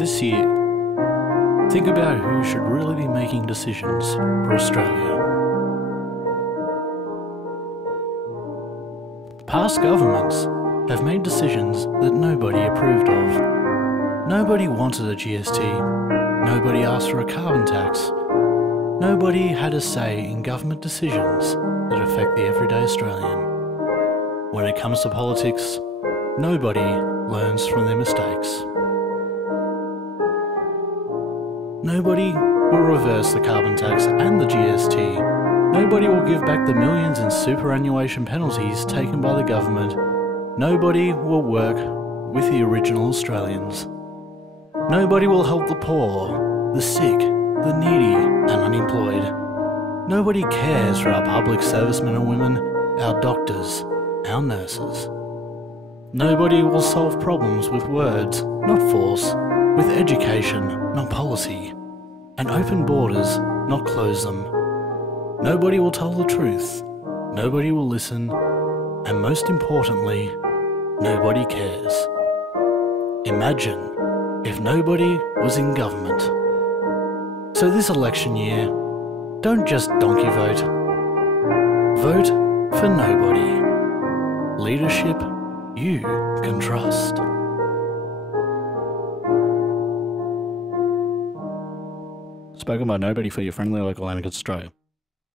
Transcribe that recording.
This year, think about who should really be making decisions for Australia. Past governments have made decisions that nobody approved of. Nobody wanted a GST. Nobody asked for a carbon tax. Nobody had a say in government decisions that affect the everyday Australian. When it comes to politics, nobody learns from their mistakes. Nobody will reverse the carbon tax and the GST. Nobody will give back the millions in superannuation penalties taken by the government. Nobody will work with the original Australians. Nobody will help the poor, the sick, the needy and unemployed. Nobody cares for our public servicemen and women, our doctors, our nurses. Nobody will solve problems with words, not force, with education, not policy, and open borders, not close them. Nobody will tell the truth, nobody will listen, and most importantly, nobody cares. Imagine if nobody was in government. So this election year, don't just donkey vote. Vote for nobody. Leadership you can trust. Spoken by nobody for your friendly local Anakin Australia.